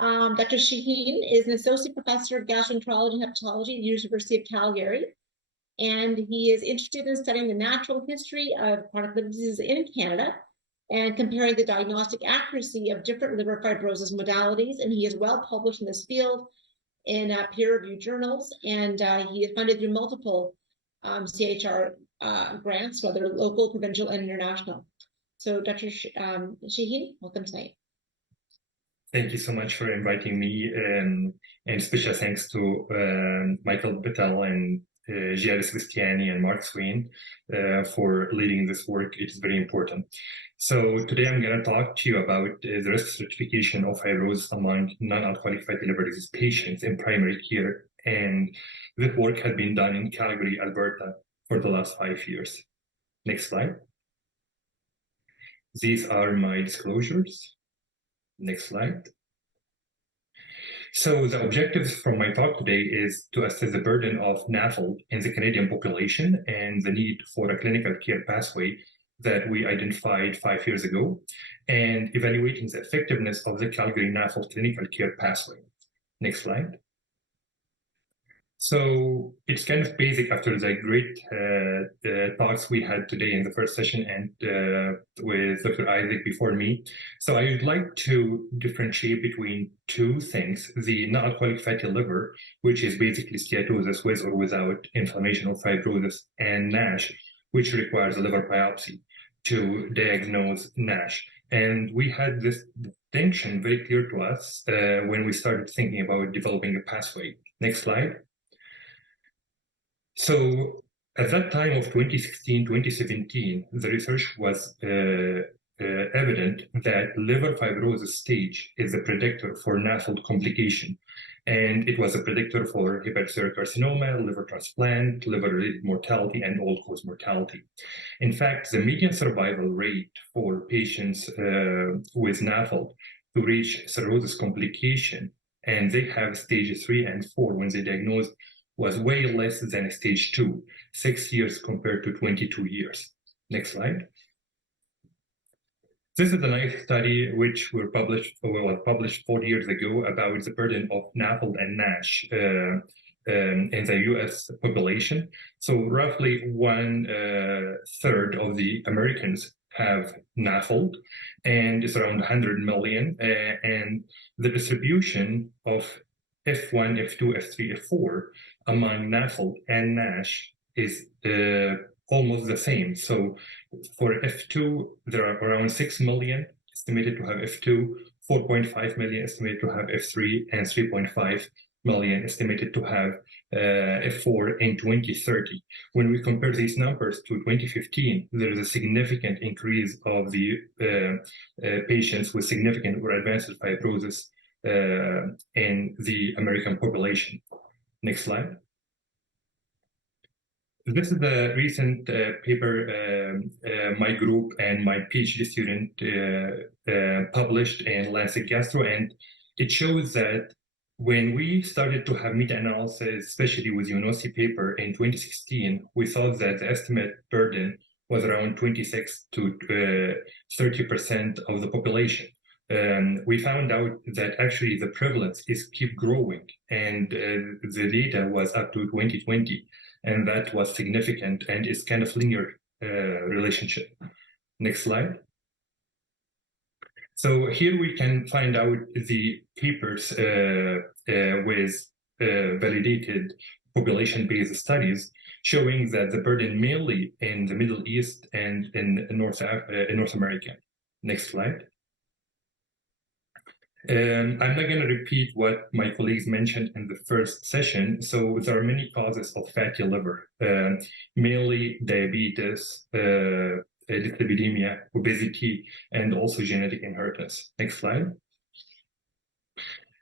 Dr. Shaheen is an associate professor of gastroenterology and hepatology at the University of Calgary, and he is interested in studying the natural history of chronic liver diseases in Canada and comparing the diagnostic accuracy of different liver fibrosis modalities. And he is well published in this field in peer-reviewed journals, and he is funded through multiple CHR grants, whether local, provincial, and international. So Dr. Shaheen, welcome tonight. Thank you so much for inviting me, and special thanks to Michael Bittel and Giaris Vistiani and Mark Swain for leading this work. It is very important. So today I'm going to talk to you about the risk stratification of fibrosis among non-alcoholic fatty liver disease patients in primary care. And this work has been done in Calgary, Alberta for the last 5 years. Next slide. These are my disclosures. Next slide. So the objectives from my talk today is to assess the burden of NAFLD in the Canadian population and the need for a clinical care pathway that we identified 5 years ago, and evaluating the effectiveness of the Calgary NAFLD clinical care pathway. Next slide. So it's kind of basic after the great talks we had today in the first session and with Dr. Isaac before me. So I would like to differentiate between two things: the non-alcoholic fatty liver, which is basically steatosis with or without inflammation or fibrosis, and NASH, which requires a liver biopsy to diagnose NASH. And we had this distinction very clear to us when we started thinking about developing a pathway. Next slide. So at that time of 2016, 2017, the research was evident that liver fibrosis stage is a predictor for NAFLD complication. And it was a predictor for hepatocellular carcinoma, liver transplant, liver-related mortality, and all-cause mortality. In fact, the median survival rate for patients with NAFLD to reach cirrhosis complication, and they have stage 3 and 4 when they diagnosed, was way less than stage 2, 6 years compared to 22 years. Next slide. This is a nice study which was published 4 years ago about the burden of NAFLD and NASH in the US population. So roughly 1/3 of the Americans have NAFLD, and it's around 100 million. And the distribution of F1, F2, F3, F4 among NAFLD and NASH is almost the same. So for F2, there are around 6 million estimated to have F2, 4.5 million estimated to have F3, and 3.5 million estimated to have F4 in 2030. When we compare these numbers to 2015, there is a significant increase of the patients with significant or advanced fibrosis in the American population. Next slide. This is the recent paper my group and my PhD student published in Lancet Gastro, and it shows that when we started to have meta-analysis, especially with UNOSI paper in 2016, we thought that the estimate burden was around 26 to 30% of the population. We found out that actually the prevalence keep growing, and the data was up to 2020, and that was significant, and it's kind of linear relationship. Next slide. So here we can find out the papers with validated population-based studies showing that the burden mainly in the Middle East and in North America. Next slide. I'm not going to repeat what my colleagues mentioned in the first session. So there are many causes of fatty liver, mainly diabetes, dyslipidemia, obesity, and also genetic inheritance. Next slide.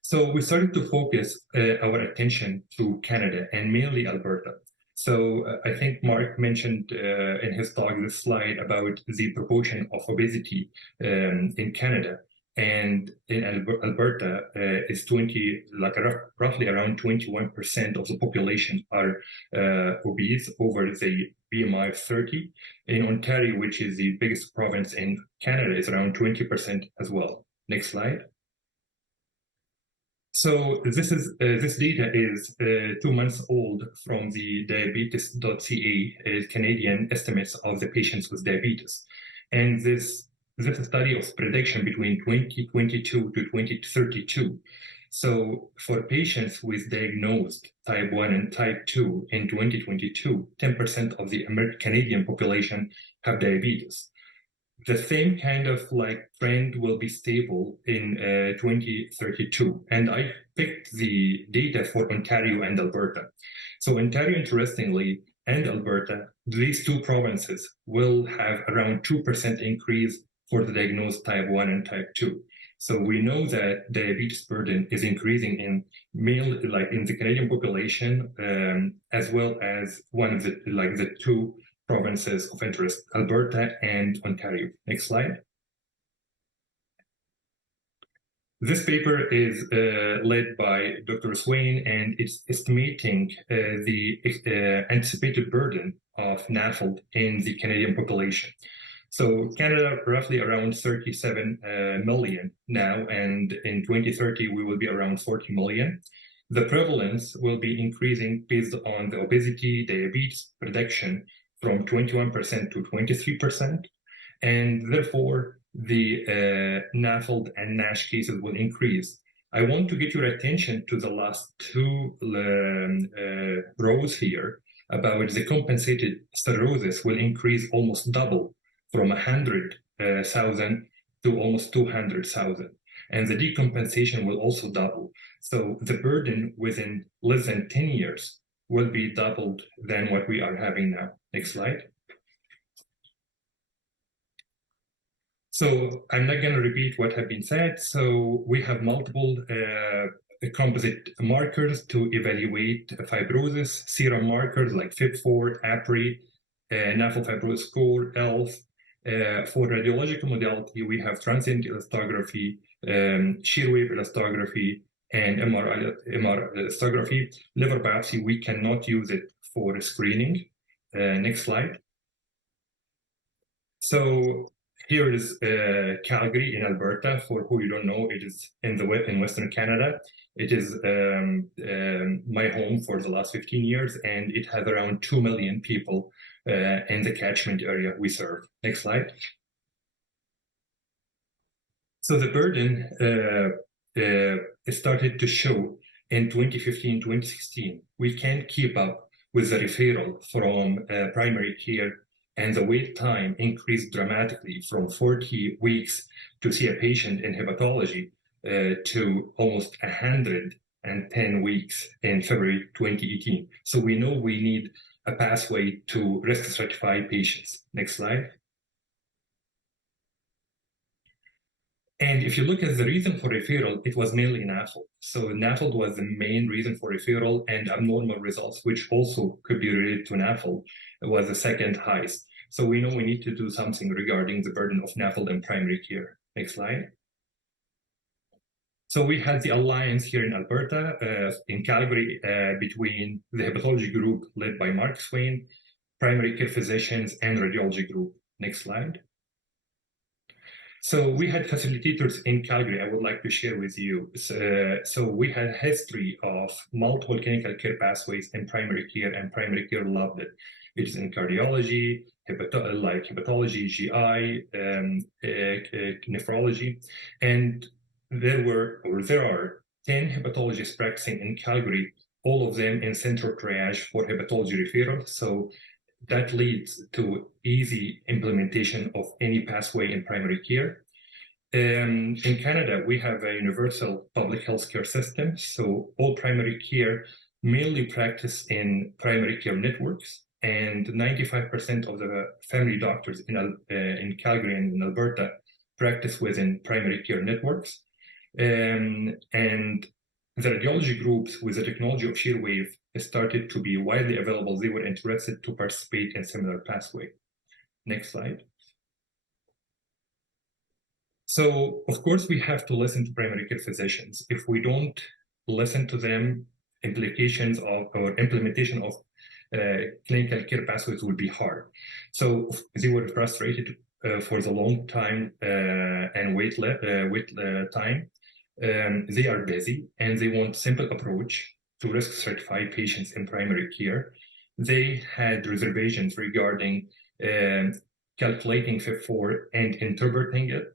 So we started to focus our attention to Canada and mainly Alberta. So I think Mark mentioned in his talk this slide about the proportion of obesity in Canada. And in Alberta, is roughly around 21% of the population are obese over the BMI of 30. In Ontario, which is the biggest province in Canada, is around 20% as well. Next slide. So this data is 2 months old from the diabetes.ca Canadian estimates of the patients with diabetes, and this is a study of prediction between 2022 to 2032. So for patients with diagnosed type 1 and type 2 in 2022, 10% of the Canadian population have diabetes. The same kind of trend will be stable in 2032. And I picked the data for Ontario and Alberta. So Ontario, interestingly, and Alberta, these two provinces will have around 2% increase for the diagnosed type 1 and type 2. So we know that diabetes burden is increasing in in the Canadian population, as well as one of the two provinces of interest, Alberta and Ontario. Next slide. This paper is led by Dr. Shaheen, and it's estimating the anticipated burden of NAFLD in the Canadian population. So Canada, roughly around 37 million now, and in 2030, we will be around 40 million. The prevalence will be increasing based on the obesity, diabetes prediction from 21% to 23%, and therefore the NAFLD and NASH cases will increase. I want to get your attention to the last two rows here about the compensated cirrhosis will increase almost double from 100,000 to almost 200,000. And the decompensation will also double. So the burden within less than 10 years will be doubled than what we are having now. Next slide. So I'm not going to repeat what have been said. So we have multiple composite markers to evaluate fibrosis, serum markers like FIB4, APRI, NAFLD fibrosis score, ELF. For radiological modality, we have transient elastography, shear wave elastography, and MR elastography. Liver biopsy, we cannot use it for screening. Next slide. So here is Calgary in Alberta. For who you don't know, it is in Western Canada. It is my home for the last 15 years, and it has around 2 million people in the catchment area we serve. Next slide. So the burden started to show in 2015, 2016. We can't keep up with the referral from primary care, and the wait time increased dramatically from 40 weeks to see a patient in hepatology to almost 110 weeks in February 2018. So we know we need a pathway to risk stratify patients. Next slide. And if you look at the reason for referral, it was mainly NAFLD. So NAFLD was the main reason for referral, and abnormal results, which also could be related to NAFLD, was the second highest. So we know we need to do something regarding the burden of NAFLD in primary care. Next slide. So we had the alliance here in Alberta, in Calgary, between the hepatology group led by Mark Swain, primary care physicians, and radiology group. Next slide. So we had facilitators in Calgary I would like to share with you. So we had a history of multiple clinical care pathways in primary care, and primary care loved it. It is in cardiology, hepatology, GI, nephrology, and there are 10 hepatologists practicing in Calgary, all of them in central triage for hepatology referral. So that leads to easy implementation of any pathway in primary care. In Canada, we have a universal public healthcare system. So all primary care mainly practice in primary care networks, and 95% of the family doctors in Calgary and in Alberta practice within primary care networks. And the radiology groups with the technology of shear wave started to be widely available. They were interested to participate in similar pathway. Next slide. So, of course, we have to listen to primary care physicians. If we don't listen to them, implications of or implementation of clinical care pathways will be hard. So they were frustrated for the long time and wait time. they are busy and they want simple approach to risk stratify patients in primary care. They had reservations regarding calculating FIB4 and interpreting it,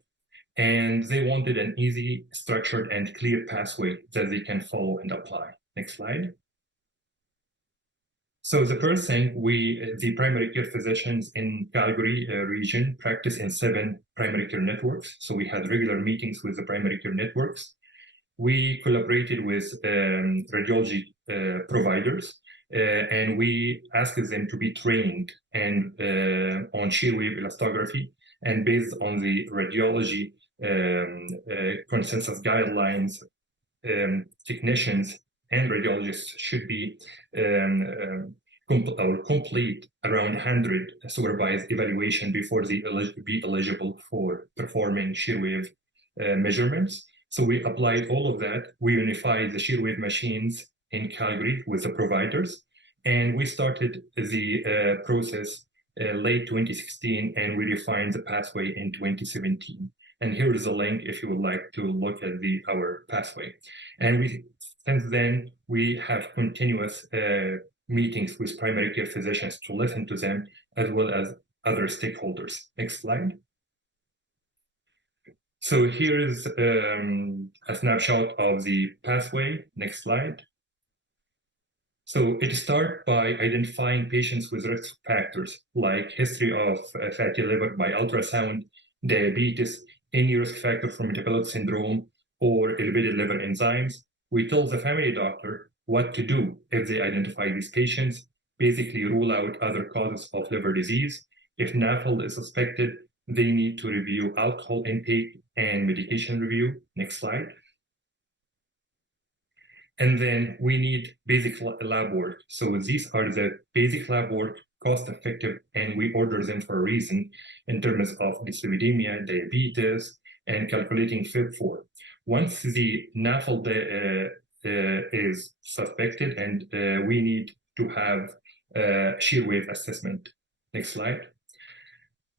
and they wanted an easy, structured, and clear pathway that they can follow and apply. Next slide. So the first thing, the primary care physicians in Calgary region practice in 7 primary care networks. So we had regular meetings with the primary care networks. We collaborated with radiology providers, and we asked them to be trained and on shear wave elastography, and based on the radiology consensus guidelines, technicians and radiologists should be complete around 100 supervised evaluation before they be eligible for performing shear wave measurements. So we applied all of that. We unified the shear wave machines in Calgary with the providers, and we started the process late 2016, and we refined the pathway in 2017. And here is a link if you would like to look at our pathway. And since then, we have continuous meetings with primary care physicians to listen to them, as well as other stakeholders. Next slide. So here is a snapshot of the pathway. Next slide. So it starts by identifying patients with risk factors like history of fatty liver by ultrasound, diabetes, any risk factor for metabolic syndrome, or elevated liver enzymes. We tell the family doctor what to do if they identify these patients, basically rule out other causes of liver disease. If NAFLD is suspected, they need to review alcohol intake and medication review. Next slide. And then we need basic lab work. So these are the basic lab work, cost effective, and we order them for a reason in terms of dyslipidemia, diabetes, and calculating FIB4. Once the NAFLD is suspected, and we need to have shear wave assessment. Next slide.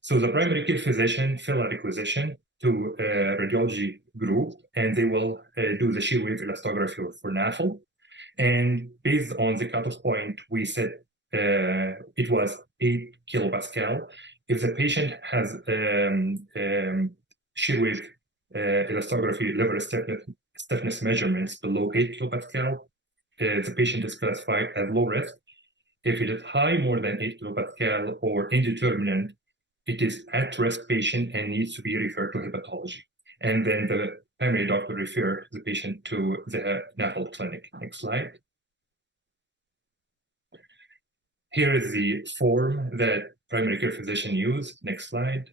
So the primary care physician fill a requisition to a radiology group, and they will do the shear wave elastography for NAFLD. And based on the cutoff point, we said it was 8 kilopascal. If the patient has shear wave elastography liver stiffness measurements below 8 kilopascal, the patient is classified as low risk. If it is high, more than 8 kilopascal or indeterminate, it is at-risk patient and needs to be referred to hepatology. And then the primary doctor refer the patient to the NAFLD clinic. Next slide. Here is the form that primary care physician use. Next slide.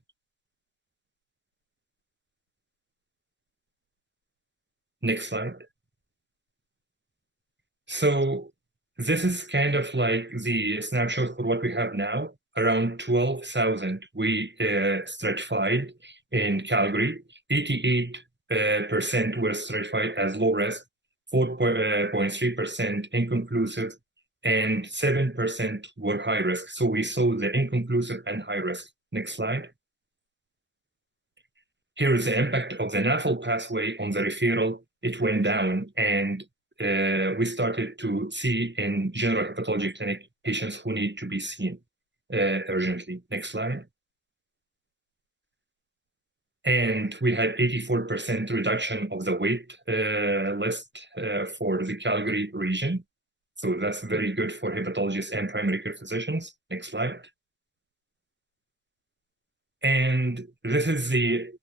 Next slide. So this is kind of like the snapshot for what we have now. Around 12,000 we stratified in Calgary. 88% were stratified as low risk, 4.3% inconclusive, and 7% were high risk. So we saw the inconclusive and high risk. Next slide. Here is the impact of the NAFLD pathway on the referral. It went down, and we started to see in general hepatology clinic patients who need to be seen urgently. Next slide. And we had 84% reduction of the wait list for the Calgary region. So that's very good for hepatologists and primary care physicians. Next slide. And this is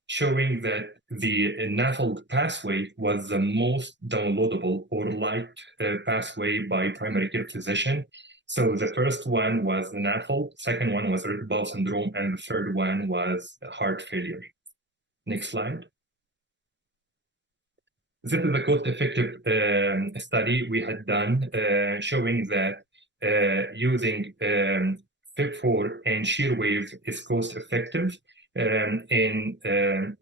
showing that the NAFLD pathway was the most downloadable or liked pathway by primary care physician. So the first one was the NAFLD, second one was irritable bowel syndrome, and the third one was heart failure. Next slide. This is a cost-effective study we had done showing that using FIB4 and shear wave is cost-effective in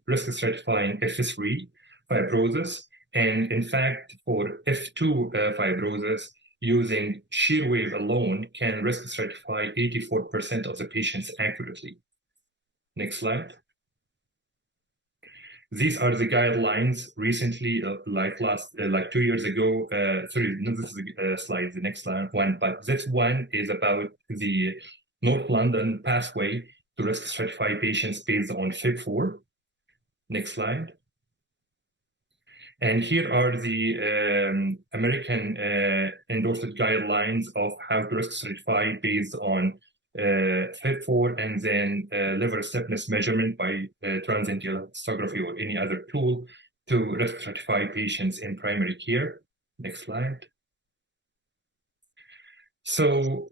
risk stratifying F3 fibrosis. And in fact, for F2 fibrosis, using shear wave alone can risk stratify 84% of the patients accurately. Next slide. These are the guidelines recently, like 2 years ago. Sorry, no, this is the slide, the next one, but this one is about the North London pathway to risk stratify patients based on FIB4. Next slide. And here are the American endorsed guidelines of how to risk stratify based on FIB4 and then liver stiffness measurement by transient elastography or any other tool to risk stratify patients in primary care. Next slide. So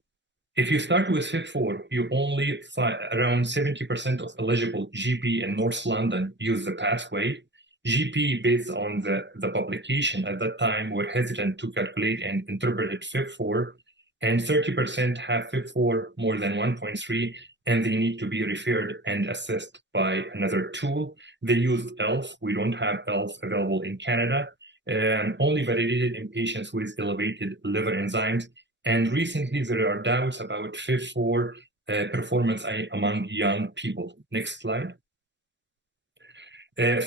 if you start with FIB4, you only find around 70% of eligible GP in North London use the pathway. GP, based on the publication at that time, were hesitant to calculate and interpreted FIB4, and 30% have FIB4 more than 1.3, and they need to be referred and assessed by another tool. They used ELF. We don't have ELF available in Canada, and only validated in patients with elevated liver enzymes. And recently, there are doubts about FIB4 performance among young people. Next slide.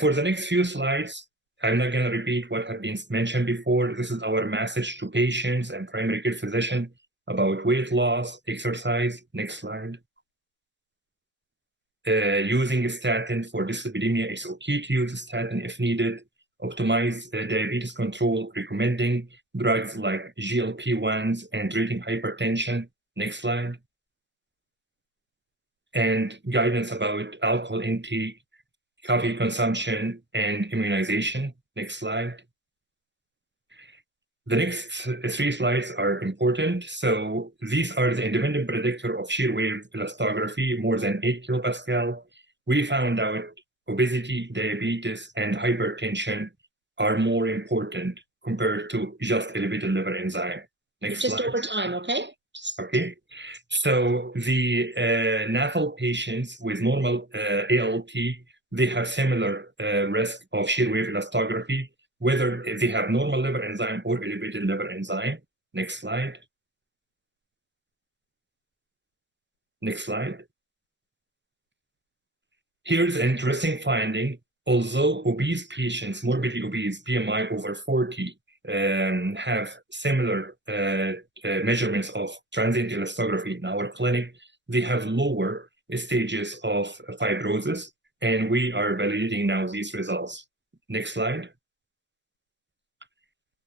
For the next few slides, I'm not going to repeat what had been mentioned before. This is our message to patients and primary care physicians about weight loss, exercise. Next slide. Using a statin for dyslipidemia, it's okay to use a statin if needed. Optimize diabetes control, recommending drugs like GLP-1s and treating hypertension. Next slide. And guidance about alcohol intake, coffee consumption, and immunization. Next slide. The next 3 slides are important. So these are the independent predictor of shear wave elastography, more than 8 kilopascal. We found out obesity, diabetes, and hypertension are more important compared to just elevated liver enzyme. Next slide. Just over time, okay? Okay. So the NAFLD patients with normal ALT, they have similar risk of shear wave elastography, whether they have normal liver enzyme or elevated liver enzyme. Next slide. Next slide. Here's an interesting finding. Although obese patients, morbidly obese, BMI over 40, have similar measurements of transient elastography in our clinic, they have lower stages of fibrosis, and we are validating now these results. Next slide.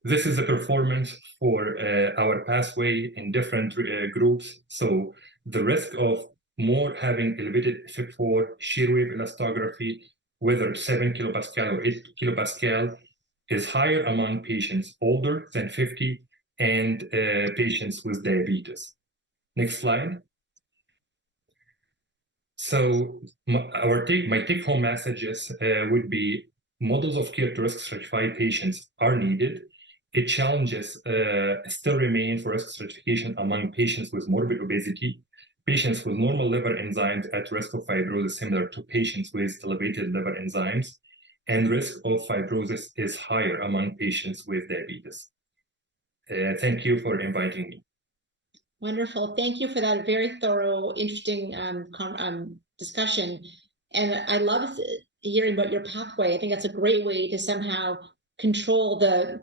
This is the performance for our pathway in different groups. So the risk of more having elevated FIB4 shear wave elastography, whether 7 kilopascal or 8 kilopascal, is higher among patients older than 50 and patients with diabetes. Next slide. So my take-home messages would be models of care to risk stratify patients are needed. Challenges still remain for risk stratification among patients with morbid obesity, patients with normal liver enzymes at risk of fibrosis similar to patients with elevated liver enzymes, and risk of fibrosis is higher among patients with diabetes. Thank you for inviting me. Wonderful. Thank you for that very thorough, interesting discussion. And I love hearing about your pathway. I think that's a great way to somehow control the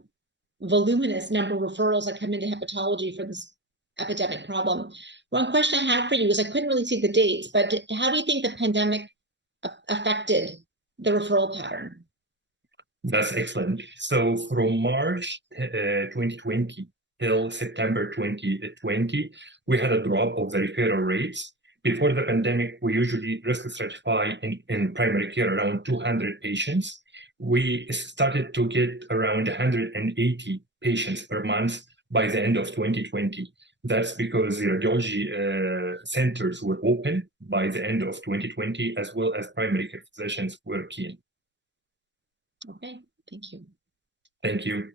voluminous number of referrals that come into hepatology for this epidemic problem. One question I had for you is I couldn't really see the dates, but how do you think the pandemic affected the referral pattern? That's excellent. So from March 2020 till September 2020, we had a drop of the referral rates. Before the pandemic, we usually risk stratify in primary care around 200 patients. We started to get around 180 patients per month by the end of 2020. That's because the radiology centers were open by the end of 2020, as well as primary care physicians were keen. Okay, thank you. Thank you.